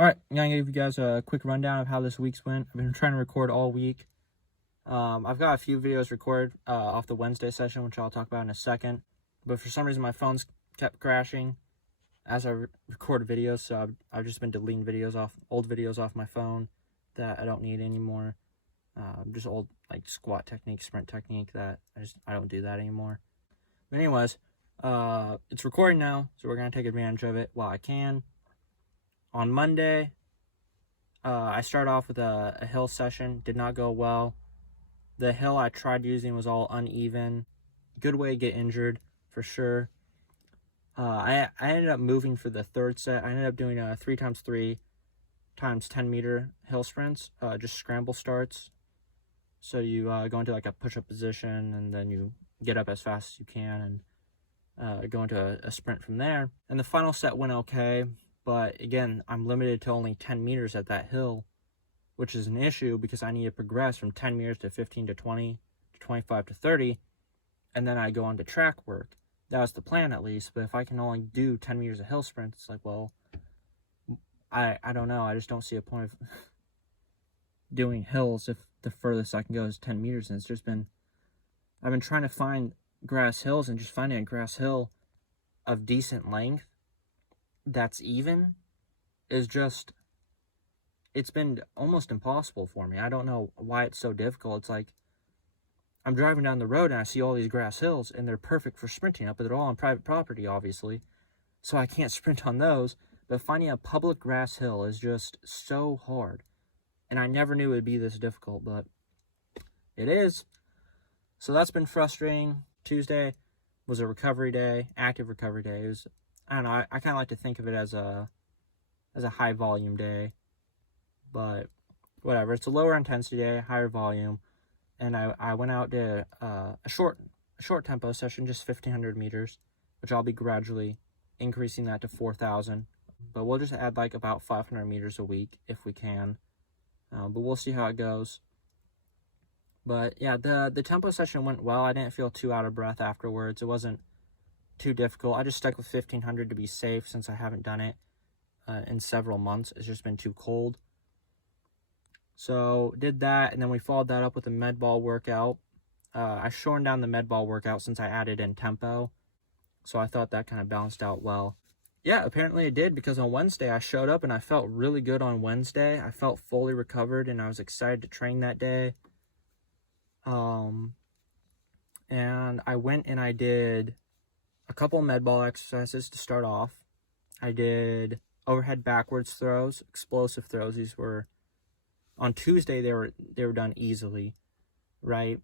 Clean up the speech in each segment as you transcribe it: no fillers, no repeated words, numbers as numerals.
All right, I'm gonna give you guys a quick rundown of how this week's went. I've been trying to record all week. I've got a few videos recorded off the Wednesday session, which I'll talk about in a second. But for some reason, my phone's kept crashing as I record videos, so I've just been deleting old videos off my phone that I don't need anymore. Just old like squat technique, sprint technique that I don't do that anymore. But anyways, it's recording now, so we're gonna take advantage of it while I can. On Monday, I started off with a hill session. Did not go well. The hill I tried using was all uneven. Good way to get injured, for sure. I ended up moving for the third set. I ended up doing a 3x3 times 10 meter hill sprints, just scramble starts. So you go into like a push-up position, and then you get up as fast as you can and go into a sprint from there. And the final set went okay. But again, I'm limited to only 10 meters at that hill, which is an issue because I need to progress from 10 meters to 15 to 20 to 25 to 30, and then I go on to track work. That was the plan at least, but if I can only do 10 meters of hill sprint, it's like, well, I don't know. I just don't see a point of doing hills if the furthest I can go is 10 meters, and it's just been, I've been trying to find grass hills, and just finding a grass hill of decent length that's even is just, it's been almost impossible for me. I don't know why it's so difficult. It's like I'm driving down the road and I see all these grass hills and they're perfect for sprinting up, but they're all on private property, obviously, so I can't sprint on those. But finding a public grass hill is just so hard, and I never knew it would be this difficult, but it is. So that's been frustrating. Tuesday was a recovery day, active recovery day. It was, I don't know, I kind of like to think of it as a high volume day, but whatever. It's a lower intensity day, higher volume, and I went out to a short tempo session, just 1,500 meters, which I'll be gradually increasing that to 4,000, but we'll just add like about 500 meters a week if we can, but we'll see how it goes. But yeah, the tempo session went well. I didn't feel too out of breath afterwards. It wasn't too difficult. I just stuck with 1,500 to be safe since I haven't done it in several months. It's just been too cold. So did that, and then we followed that up with a med ball workout. I shortened down the med ball workout since I added in tempo, so I thought that kind of balanced out well. Yeah, apparently it did, because on Wednesday I showed up and I felt really good on Wednesday. I felt fully recovered and I was excited to train that day. And I went and I did a couple med ball exercises to start off. I did overhead backwards throws, explosive throws. These were, on Tuesday they were done easily, right?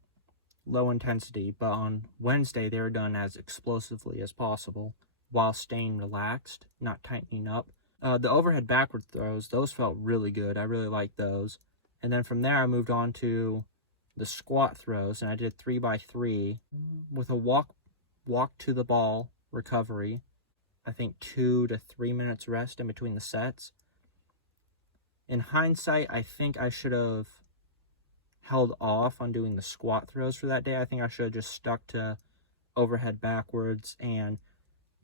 Low intensity, but on Wednesday they were done as explosively as possible while staying relaxed, not tightening up. The overhead backward throws, those felt really good. I really liked those. And then from there I moved on to the squat throws, and I did 3x3 with a walk to the ball recovery. I think 2 to 3 minutes rest in between the sets. In hindsight, I think I should have held off on doing the squat throws for that day. I think I should have just stuck to overhead backwards and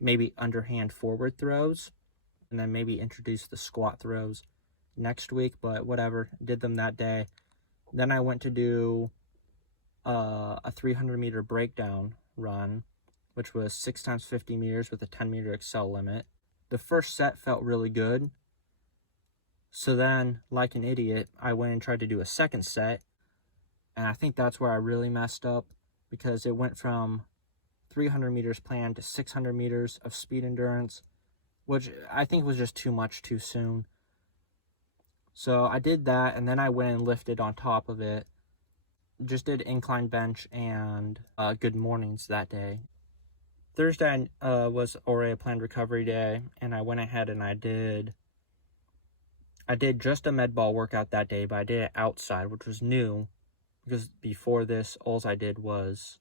maybe underhand forward throws, and then maybe introduce the squat throws next week, but whatever, did them that day. Then I went to do a 300 meter breakdown run, which was 6 times 50 meters with a 10 meter accel limit. The first set felt really good. So then, like an idiot, I went and tried to do a second set. And I think that's where I really messed up, because it went from 300 meters planned to 600 meters of speed endurance, which I think was just too much too soon. So I did that, and then I went and lifted on top of it. Just did incline bench and good mornings that day. Thursday was already a planned recovery day, and I went ahead and I did just a med ball workout that day, but I did it outside, which was new, because before this, all I did was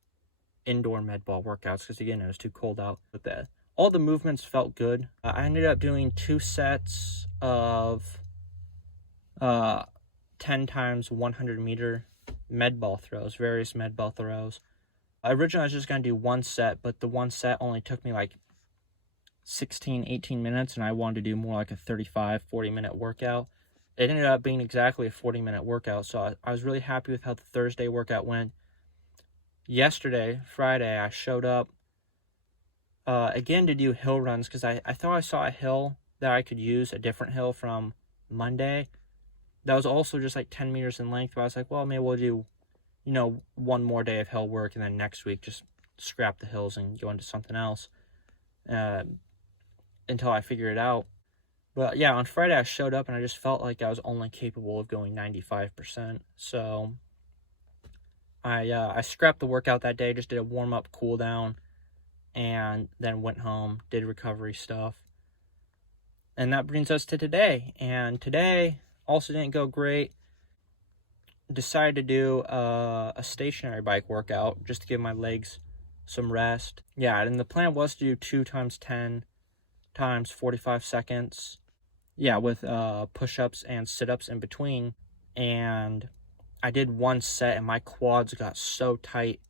indoor med ball workouts, because again, it was too cold out. But all the movements felt good. I ended up doing 2 sets of 10 times 100 meter med ball throws, various med ball throws. Originally I was just going to do 1 set, but the 1 set only took me like 16, 18 minutes, and I wanted to do more like a 35, 40-minute workout. It ended up being exactly a 40-minute workout, so I was really happy with how the Thursday workout went. Yesterday, Friday, I showed up again to do hill runs because I thought I saw a hill that I could use, a different hill from Monday. That was also just like 10 meters in length, but I was like, well, maybe we'll do, one more day of hill work, and then next week just scrap the hills and go into something else until I figure it out. But yeah, on Friday I showed up and I just felt like I was only capable of going 95%. So I scrapped the workout that day, just did a warm-up, cool down, and then went home, did recovery stuff. And that brings us to today. And today also didn't go great. Decided to do a stationary bike workout just to give my legs some rest. Yeah, and the plan was to do 2 times 10 times 45 seconds. Yeah, with push-ups and sit-ups in between. And I did one set and my quads got so tight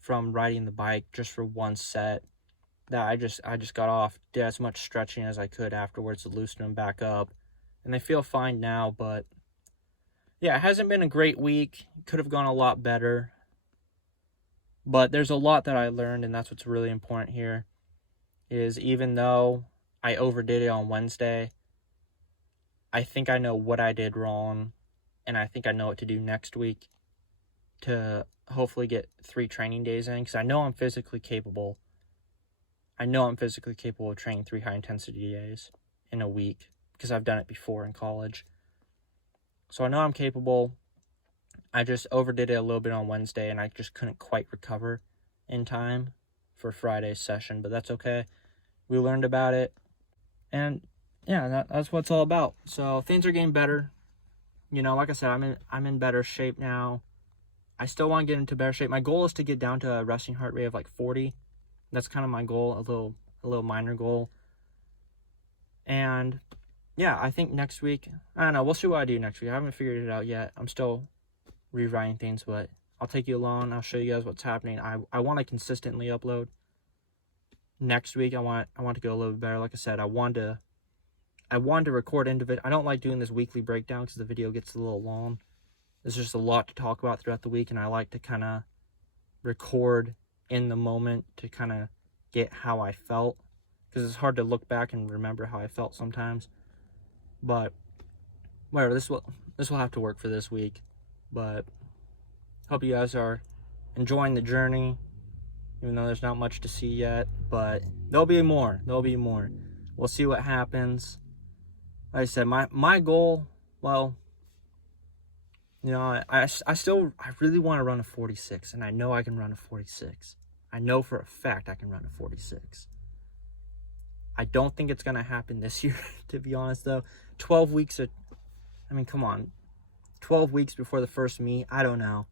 from riding the bike just for one set that I just got off, did as much stretching as I could afterwards to loosen them back up. And they feel fine now, but yeah, it hasn't been a great week. Could have gone a lot better. But there's a lot that I learned, and that's what's really important here, is even though I overdid it on Wednesday, I think I know what I did wrong, and I think I know what to do next week to hopefully get 3 training days in, because I know I'm physically capable. I know I'm physically capable of training 3 high-intensity days in a week, because I've done it before in college. So I know I'm capable. I just overdid it a little bit on Wednesday, and I just couldn't quite recover in time for Friday's session, but that's okay. We learned about it, and yeah, that's what it's all about. So things are getting better. Like I said, I'm in better shape now. I still want to get into better shape. My goal is to get down to a resting heart rate of like 40. That's kind of my goal, a little minor goal. And yeah, I think next week, I don't know, we'll see what I do next week. I haven't figured it out yet. I'm still rewriting things, but I'll take you along. I'll show you guys what's happening. I want to consistently upload. Next week, I want to go a little bit better. Like I said, I want to record individual. I don't like doing this weekly breakdown because the video gets a little long. There's just a lot to talk about throughout the week, and I like to kind of record in the moment to kind of get how I felt, because it's hard to look back and remember how I felt sometimes. But whatever, this will have to work for this week. But hope you guys are enjoying the journey, even though there's not much to see yet. But there'll be more. We'll see what happens. Like I said, my goal, well, I really want to run a 46, and I know I can run a 46. I know for a fact I can run a 46. I don't think it's going to happen this year, to be honest, though. 12 weeks, come on. 12 weeks before the first meet, I don't know.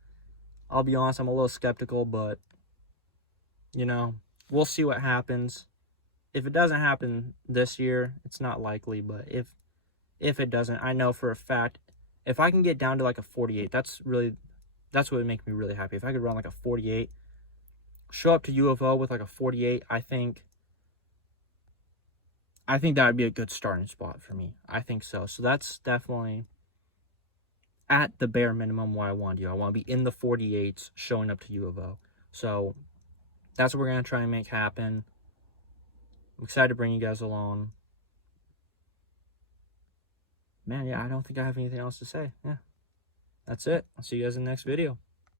I'll be honest, I'm a little skeptical, but, we'll see what happens. If it doesn't happen this year, it's not likely, but if it doesn't, I know for a fact, if I can get down to like a 48, that's what would make me really happy. If I could run like a 48, show up to UFO with like a 48, I think that would be a good starting spot for me. I think so. So that's definitely at the bare minimum what I want to do. I want to be in the 48s showing up to UFO. So that's what we're going to try and make happen. I'm excited to bring you guys along. Man, yeah, I don't think I have anything else to say. Yeah, that's it. I'll see you guys in the next video.